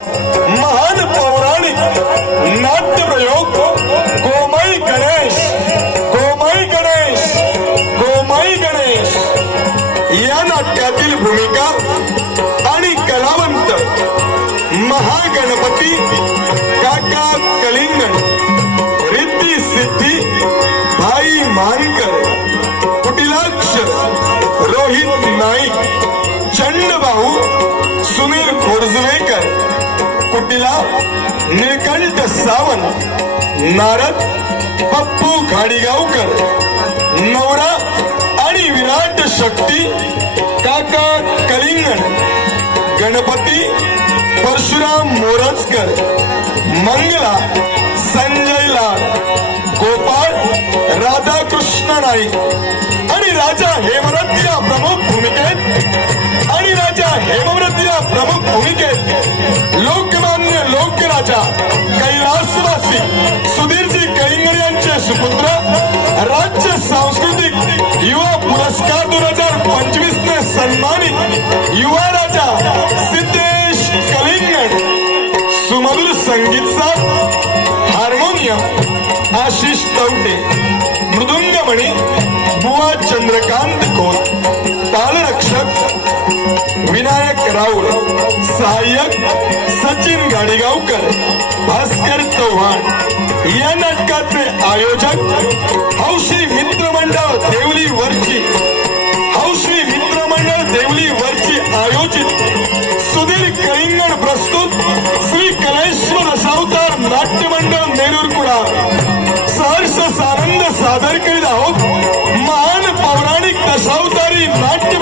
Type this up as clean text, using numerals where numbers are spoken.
महान पौराणिक नाट्य प्रयोग गोमय गणेश गोमय गणेश गोमय गणेश या नाट्यातील भूमिका आणि कलावंत महागणपती काका कलिंगण, रिद्धी सिद्धी भाई मानकर, कुटिलाक्ष रोहित नाईक, चंडबाहू सुनील खोडजवेकर, कुटिला निळकंठ सावंत, नारद पप्पू घाडीगावकर, नवरा आणि विराट शक्ती काका कलिंगण, गणपती परशुराम मोरजकर, मंगला संजय लाड, गोपाळ राधाकृष्ण नाईक आणि राजा हेमरथ या प्रमुख भूमिकेत लोकमान्य लोकराजा कैलासवासी सुधीरजी कलिंगण यांचे सुपुत्र राज्य सांस्कृतिक युवा पुरस्कार 2025 ने सन्मानित युवा राजा सिद्धेश कलिंगण, सुमधुर संगीत साथ हार्मोनियम आशिष तवटे, मृदुंगमणी बुवा चंद्रकांत खोत, तालरक्षक विनायक राऊळ, सहाय्यक सचिन गाडीगावकर, भास्कर चव्हाण या नाटकाचे आयोजक हौशी मित्रमंडळ देवली वरची आयोजित सुधीर कलिंगण प्रस्तुत श्री कलेश्वर दशावतार नाट्य मंडळ नेरूर कुडाळ सहर्ष सानंद सादर करीत आहोत महान पौराणिक दशावतारी नाट्य